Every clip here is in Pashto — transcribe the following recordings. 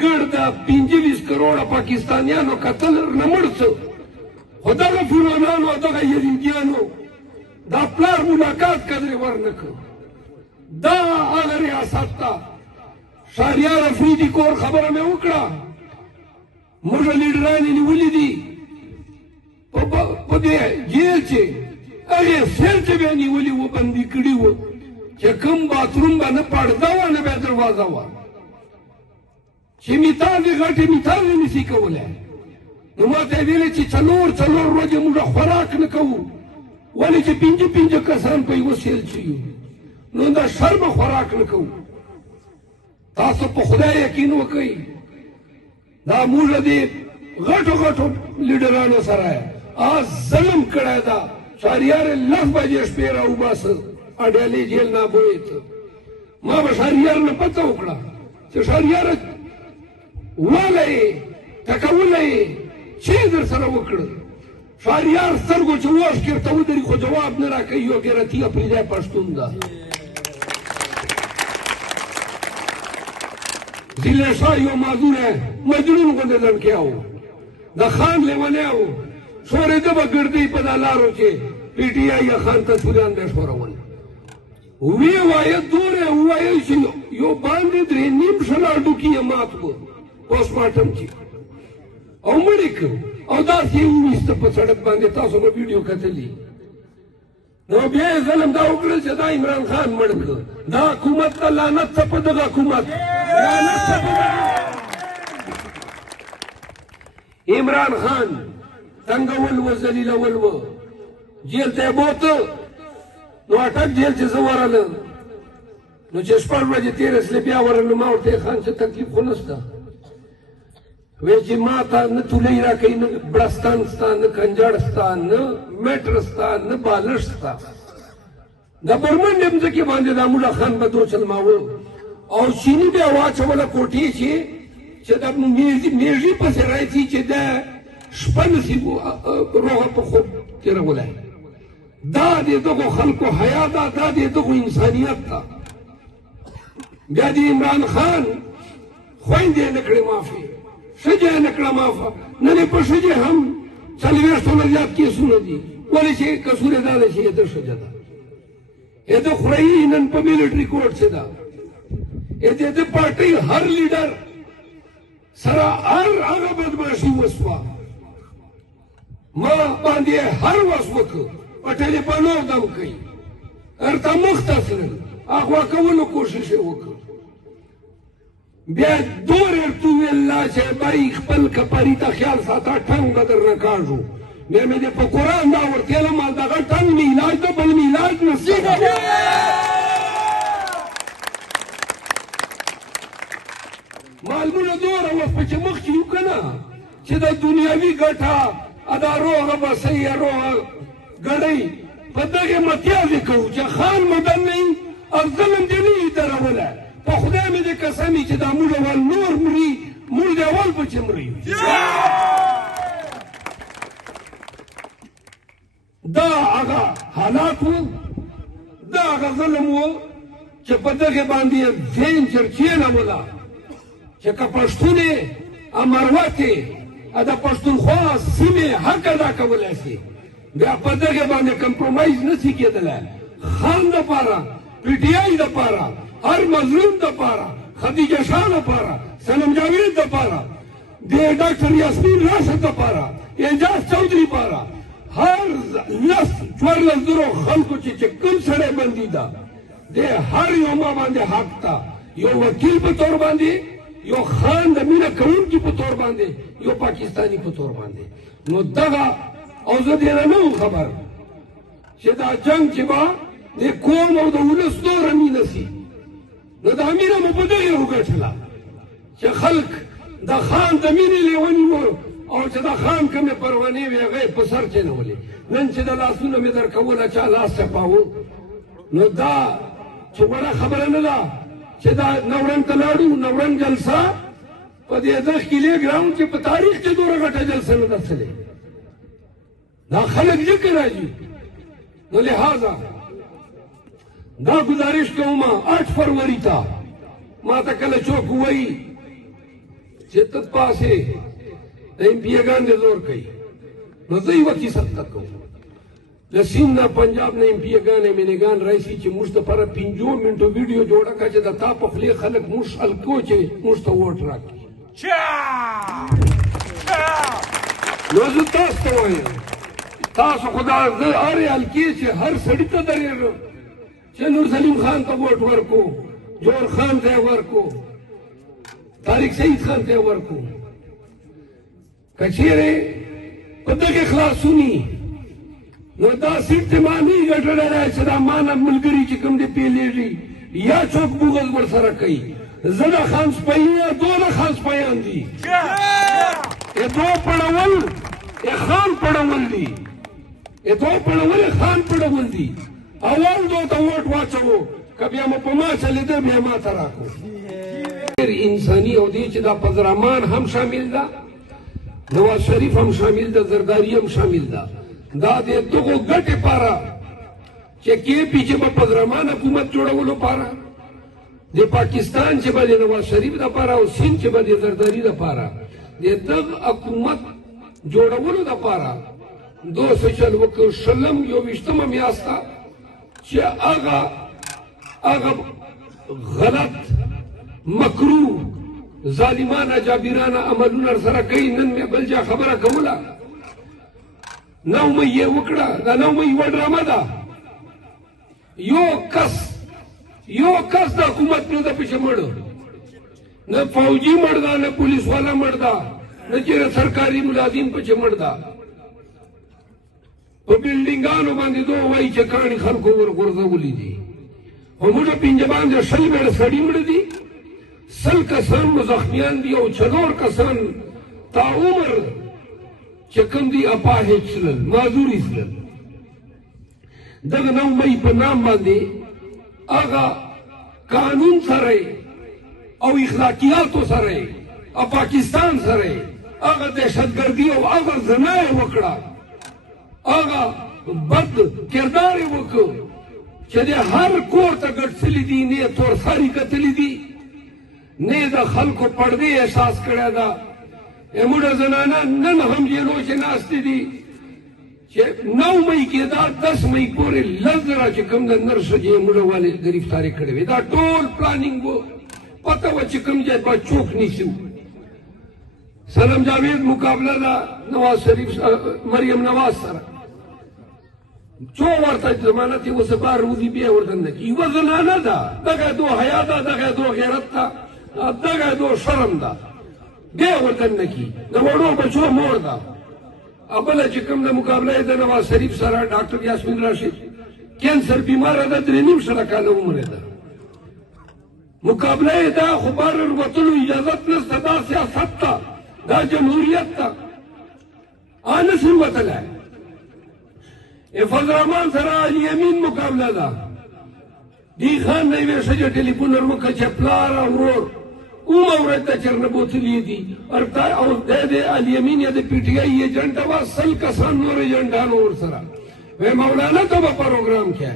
ګډ د 25 کروڑه پاکستانیانو قتل نه مړ څه خو دغه فرعونانو او دغه یزیدیانو دا پلار ملاقات قدرې ورنه کړ دا هغه ریاست ته شهریار افریدي کور خبره مې وکړه موږ لیډران یې نیولي دي په دې جیل چې هغې سیل چې بیا نیولي وو بندي کړي وو چې کوم باتروم به نه پړده وه نه بیا دروازه وه چې میتازې غټې میتازې نشي کولی نو ما ته یې ویلې چې څلور ورځې موږ خوراک نه کوو ولې چې 5 کسان په یوه سیل چې یو نو دا شرمه خوراک نه کوو تاسو په خدای یقین وکئ دا موږ دې غټو لیډرانو سره ظلم کړی دا شهریار 10 بجې شپې راوباسه اډیالې جیل نه بویت ما به شهریار نه پته وکړه چې شهریار واله یې ټکوله یې چې در سره وکړه شهریار سترګو چې واښکې ورته ودري خو جواب نه راکوي یو غیرتي افریدی پښتون ده ضلع شاه یو معذوره مجنون غوندې لړکیا و د خان لیونی و ښورېده به ګرځي په دا لارو کې پي ټي آی خان ته سوریان به یې ښورول وی وایه دوره ووایل چې یو باندې 3.5 شل هډوکي یې مات و پوسټ مارټم کې او مړ یې کړ او داسې یې وویسته په سړک باندې تاسو به ویډیو کتلي نو بیا یې ظلم دا وکړل چې دا عمران خان مړ کړ دا حکومت ته لعنت ته په دغه حکومت لعنت ته په عمران خان تنګول و ذلیلول و جیل ته یې بوته نو اټک جیل چې زه ورغلم نو چې 6 ورځې تېرې سلې بیا ورغلم ما ورته خان څه تکلیف خو نشته وی چې ما ته نه تولۍ راکوي نه بړستان ستا نه کنجړ ستا نه میټر ستا نه بالښت ستا د برمنډې مځکې باندې دا مولا خان به دوچلماوه او چیني بیا واچوله کوټې چې د میږي پسې راځي چې د شپه نسي روغه په خوب تېرولی دا د دغو خلکو حیا ده دا د دغو انسانیت ده بیا د عمران خان خویندې یې نه کړې معافي ښځه یې نه کړه معافه نن یې په ښځې هم 40 نه زیات کیسونه دي ولې چې قصور یې دا دی چې د ښځه ده یې د خورایي نن په ملیټري کورټ چې ده یې د پارټۍ هر لیډر سره هر هغه بدماشي وسوه ما باندې هر وس وکړ په ټلیفونو دم کوي ورته مخته سرل اغوا کولو کوشش یې وکړ بیا دور ورته وویل لا چې بای خپل کپاري ته خیال ساته ټنګ به درنه کاږو بیا مې د په قرآن دا ورتېلم دغه ټنګ مې علاج ده بل مې علاج نشته معلومونه دوره وس په چې مخکې یو که نه چې د دنیاوي ګټه دا روغه بسۍ یا روغه ګړۍ په دغې متیازې کوو چې خان مدن نه وي او ظلم دې نه وي درولی په خدای مې دې قسم وي چې دا موږ اول نور مري موږ دې اول پکې مري دا هغه حالات وو دا هغه ظلم وو چې په دغې باندې یې ذهن چرچېلوله چې که پښتون یې مروت یې د پښتونخوا سیمې حق ادا کولی شي بیا په دغې باندې کمپرومایز نشي کېدلی خان دپاره پي ټي آی دپاره هر مظلوم دپاره خدیجه شاه دپاره صنم جاوید دپاره د ډاکټر یاسمین راشد دپاره اعجاز چودھري دپاره هر 14 زرو خلکو چې کوم سړی بندي ده د هر یو ما باندې حق ته یو وکیل په طور باندې یو خان د مینه کوونکي په طور باندې یو پاکستانی په طور باندې نو دغه او زه دې نه وم خبر چې دا جنګ چې به د قوم او د ولس دوره مینه سي نو دا مینه مو په دغې وګټله چې خلک د خان د مینې لیوني وو او چې د خان کومې پروانې وې هغه یې په سر کېنولې نن چې د لاسونه مې درکوله چا لاس چپاوه نو دا چې وړه خبره نه ده چې دا نورنګ ته لاړو نورنګ جلسه په دې 10 کیلې ګراوند کې په تاریخ کې دوره غټه جلسه نه ده څلې دا خلک ذکر راځي نو لہذا دا گزارش کوم 8 فروری ته ما ته کله څوک وایي چې ته پاسې د امپیګان دې زور کوي نو زه یوه کیسه درته کوم د سیند نه پنجاب نه امپیګان امینګان راشي چې موږ دپاره 50 منټو ویډیو جوړه کړه چې د تا په خولې خلک موږ الکو چې موږ ته ووټ راکړي نو زه تاسو ته وایم تاسو خو دا زه هرې حلقې چې هر سړي ته درېږم چې نور سلیم خان ته ووټ ورکو جوهر خان ته یې ورکو طارق سعید خان ته یې ورکو که چېرې په دغې خلاصوني نو دا سیټ ته ما نه وي ګټلی دی چې دا ما نه ملګري چې کوم دی پیلېږي یا څوک بغض ورسره کوي زه د خان سپی یا دونه خان سپیان دي دو پړول خان پړول دي دو پړول خان پړول دي اول دو ته ووټ واچوو که بیا مو په ما چلېده بیا ما ته راکړو انساني او دی چې دا پزرامان هم شامل ده نواز شریف هم شامل ده زرداری هم شامل ده دا د دغو ګټې پاره چې کې پي چې به پزرامان حکومت جوړولو پاره د پاکستان چې به د نواز شریف دپاره او سیند چې به د زرداری دپاره د دغه حکومت جوړولو دپاره دو څه چل وکړو شلم یوویشتمه میاشت ته چې هغه غلط مکروه ظالمانه جابرانه عملونه سره کوي نن مې بل جا خبره کوله 9 مې یې وکړه دا 9 مې یوه ډرامه ده یو کس د حکومت نه ده پسې مړ نه فوجي مړ ده نه پولیس والا مړ ده نه چېرې سرکاري ملازم پسې مړ ده په بلډینګانو باندې دو وایي چې کاڼي خلکو ورغورځولي دي خو موږ پنځه باندې 100 میړه سړي مړه دي 100 کسان مو زخمیان دي او 4 کسان تا عمر چې کوم دي اپاهج شلل معذوري شلل دغه 9 مې په نام باندې هغه قانون سره او اخلاقیاتو سره او پاکستان سره هغه دهشتګردي او هغه زنا یې وکړه هغه بد کردار یې وکړ چې د هر کور ته ګډسلي دي نه یې تورساري کتلي دي نه یې د خلکو پردې احساس کړی ده موږ زنانه نن هم جیلو چې ناستې دي چې 9 مې کې دا 10 مې پورې لږ زره چې کوم د نر ښځې موږ والې ګرفتاري کړې وې دا ټول پلانینګ و پته وه چې کوم ځای به چوک نیسو سلام جاوید مقابله ده نواز شریف مریم نواز سره څو ورته ضمانت یې اوس بار وځي بیا ورته نه کي یوه زنانه ده دغه دو حیا ده دغه دو غیرت ده دغه دو شرم ده بیا ورته نه کي د وړو بچو مور ده بله چې کوم د مقابله یې د نواز شریف سره ډاکټر یاسمین راشد کینسر بیماره ده 3.5 کاله عمر ده مقابله یې ده خو بهر وتلو اجازت نشته دا سیاست ده دا جمهوریت ده نشي وتلی فضل الرحمن سره علي امین مقابله ده دی خان نه یوې ښځې ټلیفون ور وکړه چې پلار او ورور اومه ورځ ته چېرته بوتلي دي او دی د علي امین یا د پي ټي آی ایجنټه وه 100 کسان نور ایجنټانو ورسره وی مولانا ته به پروګرام کې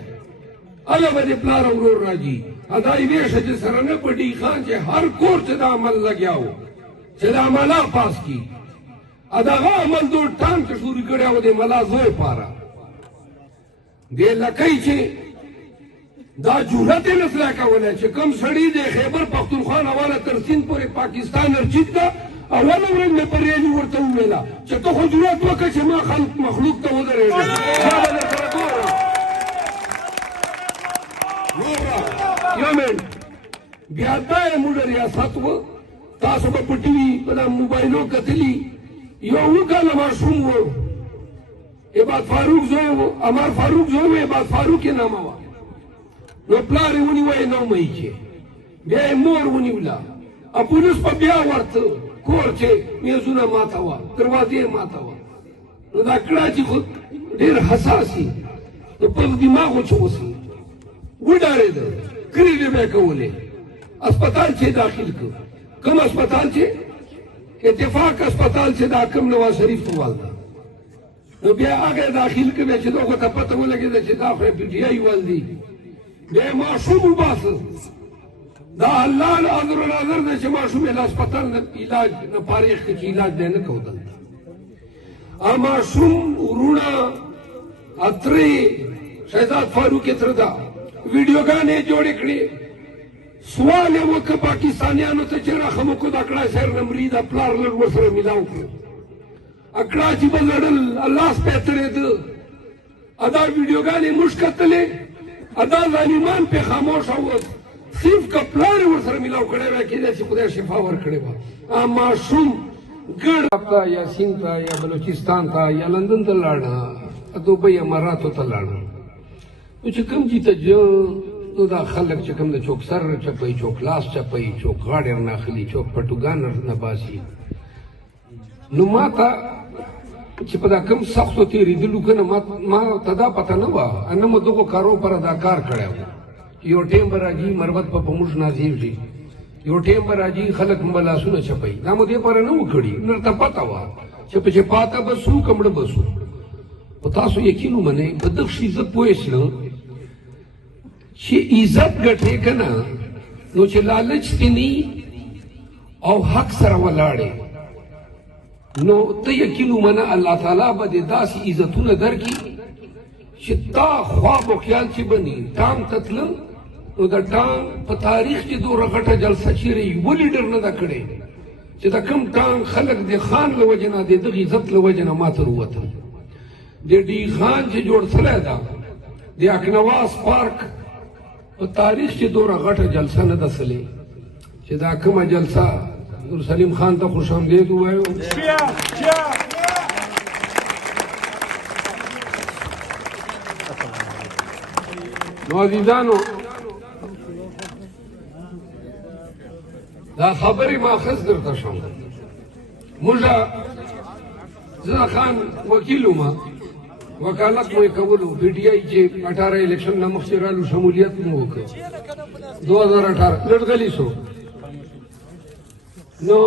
هغه به د پلار او ورور راځي دا یوې ښځې سره نه په ډي خان چې هر کور چې دا عمل لګیا و چې دا ملا پاس کړي دغه عمل دو ټانک شروع کړی و د ملا زوی پاره دې لکۍ چې دا جرأت یې نسلی کولی چې کوم سړي د خیبر پښتونخوا نه والا تر سیند پورې پاکستان ارچیت ده اوله ورځ مې په ریلي ورته وویله چې ته خو جرأت وکړه چې ما خلق مخلوق ته ودرېږم ما به درسره ګورم یو منټ بیا دا یې موږ ریاست و تاسو به په ټي وي په دا موبایلو کتلي یو 7 کاله ماشوم و عباد فاروق زوی و عمر فاروق زوی و عباد فاروق یې نامه وه نو پلار یې ونیوه 9 مې کې بیا یې مور ونیوله پولیس په بیا ورته کور چې میزونه ماته وه دروازې یې ماته وه نو دا کړاچي خو ډېر حساس وي نو په دماغو چې اوسي وډارېده کرېلې به یې کولې اسپتال چې داخل کړ کوم اسپتال چې اتفاق اسپتال چې دا کوم نواز شریف ته وال ده نو بیا هغه داخل کړ چې دغه ته پته ولګېده چې دا خو پي ټي آی وال دي بیا یې ماشوم وباسه دا الله العذر العذر دی چې ماشوم یې له هسپتال نه علاج نه فارغ کړي چې علاج دی نه کوو دلته ماشوم وروڼه اترې شهزاد فاروق یې تره ده ویډیوګانې یې جوړې کړې سوال یې وکړه پاکستانیانو ته چې رحم وکړو د اکړا سر نه مري د پلار لږ ورسره میلاو کړو اکړا چې به لړل لاس پې تړېده ادا ویډیوګانې موږ کتلې ادا ظالمان پې خاموشه وه صرف که پلار یې ورسره میلاو کړی وی کېدای چې خدای شفا ورکړې وه ماشوم ګډ ته یا سیند ته یا بلوچستان ته یا لندن ته لاړه دوبۍ اماراتو ته لاړه نو چې کوم ځای ته ځه نو دا خلک چې کوم د چوک سر چپوي چوک لاس چپوي چوک غاړې رانه اخلي چوک پټوګان رانه باسي نو ما ته چې په دا کوم سختو تېرېدلو که نه ما ته دا پته نه وه نه مو دغو کارو پره دا کار کړی و یو ټیم به راځي مربت به په موږ نازیب شي یو ټیم به راځي خلک به لاسونه چپوي دا مو دې پاره نه و کړي نورته پته وه چې پاته به سو که مړه به سو په تاسو یقین ومنئ په دغه شي زه پوه شلم چې عزت ګټې که نه نو چې لالچ دې نی او حق سره ولاړې نو ته یقین ومنه الله تعالی به دې داسې عزتونه درکړي چې تا خواب و خیال چې بني ټانګ ته تله نو د ټانګ په تاریخ کې دومره غټه جلسه چیرې یوه لیډر نه ده کړې چې د کوم ټانګ خلک د خان له وجې نه د دغه عزت له وجې نه ما ته ووتل د ډي خان چې جوړ سلی ده د اکنواس پارک په تاریخ کې دومره غټه جلسه نه ده سلې چې دا کومه جلسه نور سلیم خان ته خوش آمدید ووایو نو عزیزانو دا خبرې ماخذ درته شم موږ زه خان وکیل وم وکالت مو یې کولو پی ټي آی چې 18 الیکشن نه مخکې رالو شمولیت مو وکړ 2018 لږ غلی شو نو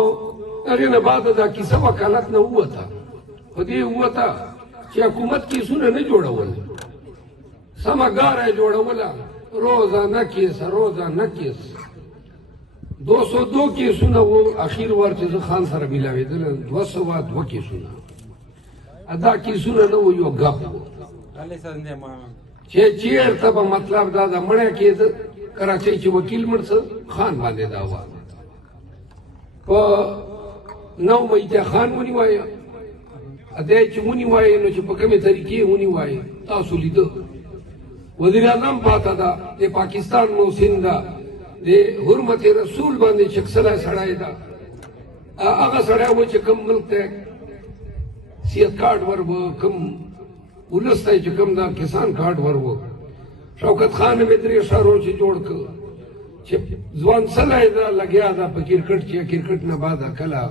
هغې نه بعد دا کیسه وکالت نه ووته په دې ووته چې حکومت کیسونه نه جوړول سمه ګاره یې جوړوله روزانه کیس 202 کیسونه و اخیر وار چې زه خان سره میلاوېدلم 202 کیسونه دا کیسونه نه و یو ګپ و چې چېرته به مطلب دا د مړی کېده کراچۍ چې وکیل مړ څه خان باندې دا وه په 9 مۍ ته خان ونیوایه دی چې ونیوایه نو چې په کومې طریقې ونیوایه تاسو لیده وزیر اعظم پاته ده د پاکستان نو سند ده د حرمت رسول باندې چکسلی سړی ده هغه سړی و چې کوم ملک ته سیاحت کارډ ور و کوم ولس ته چې کوم دا کسان کارډ ور و شوکت خان مې درې ښارو چې جوړ کړ چې ځوان سلی ده لګیا ده په کرکټ چې کرکټ نه بعد کله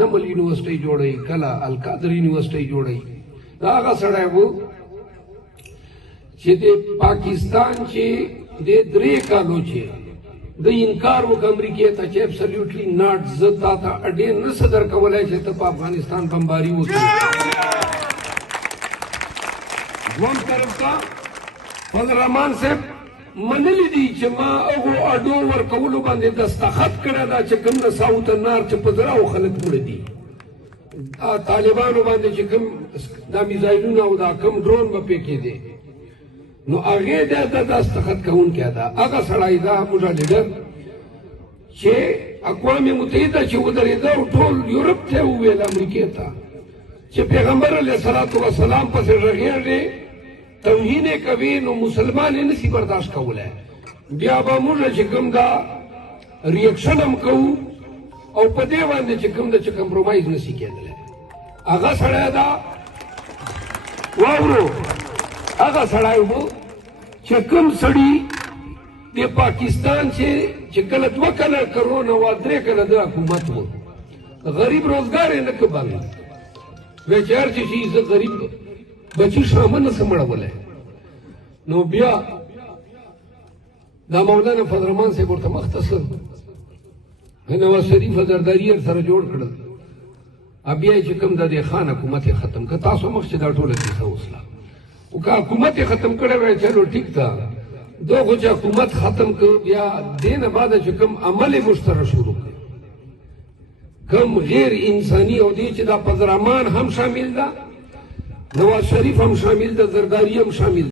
نمل یونیورسټۍ جوړوي کله القادر یونیورسټۍ جوړوي دا هغه سړی و چې د پاکستان چې د 3 کالو چې د انکار وکړ امریکې ته چې ابسلیوټلی ناټ زه تا ته اډې نه څه درکولی چې ته په افغانستان بمباري وکړې دویم طرف ته فضل الرحمان صاحب منلی دي چې ما هغو اډو ورکولو باندې دستخط کړی دا چې کوم د ساوت النار چې په زراو خلک مړه دي طالبانو باندې چې کوم دا میزایلونه او دا کوم ډرون به پې کېدی نو هغې د دستخط کوونکی ده هغه سړی ده موږ لیډر چې اقوام متحده چې ودرېده او ټول یورپ ته یې وویل امریکې ته چې پیغمبر علیه الصلاة وسلام پسې غږېږې توهین یې کوي نو مسلمان یې نشي برداشت کولی بیا به موږ چې کوم دا ریاکشن هم کوو او په دې باندې چې کوم ده چې کمپرومایز نشي کېدلی هغه سړی ده واورو هغه سړی و چې کوم سړي د پاکستان چې کله 2 کاله کرونا وه 3 کاله د حکومت و غریب روزګار یې نه که بند وی چې هر څه شي زه غریب بچي شامه نه سم مړولی نو بیا دا مولانا فضل الرحمان صاحب ورته مختصر نواز شریف زرداري سره جوړ کړل بیا یې چې کوم د دې خان حکومت یې ختم کړ تاسو مخکې دا ټوله کیسه وسله او که حکومت یې ختم کړی وای چلو ټیک ده دغه چې حکومت ختم کړ بیا دینه بعد چې کوم عمل مشترک شروع کړ کم غیر انسانی او دی چې دا پزرامان هم شامل ده نواز شریف هم شامل ده زرداری هم شامل